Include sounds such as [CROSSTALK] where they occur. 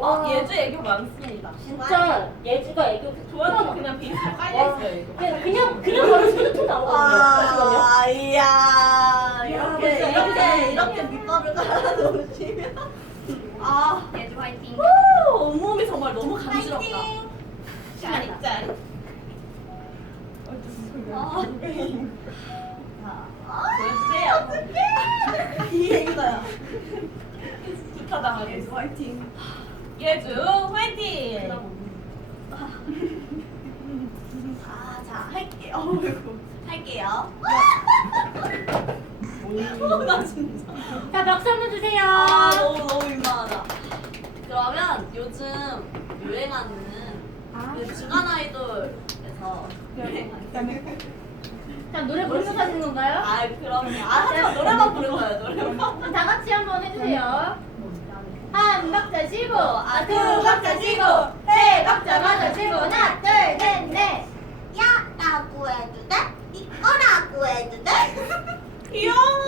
어, 예주 애교 많습니다. 진짜 예주가 애교 그냥 비슷하게 깔려있어요, 이거. 그냥 그냥 그냥 바로 스르트 나오거든요. 아, 이야. 이렇게, 이렇게, 이렇게. 이렇게 밑밥을 깔아놓으시면. 아, 예주 화이팅. 오, 온몸이 정말 너무 간지럽다. 짜릿, 짜릿. 아. 보여주세요. 이 얘기다야. 부탁당하게. 예주 화이팅. 예주 화이팅! 아, 자, 할게요. 어이구. 할게요. 어, 나 진짜. 자 박수 한번 주세요. 아, 너무, 너무 민망하다. 그러면 요즘 유행하는 그 주간 아이돌에서 유행하는. [LAUGHS] 자 노래 부르면서 하시는 건가요? 아, 그럼요. 아, 하지만 노래만 부른 거예요, 노래만. 다 같이 한번 해주세요. 한 박자 쉬고, 아, 두두 박자 쉬고, 쉬고, 세 박자 마저 쉬고, 하나, 둘, 셋, 넷. 야, 라고 해도 돼? 이거라고 해도 돼? 귀여워!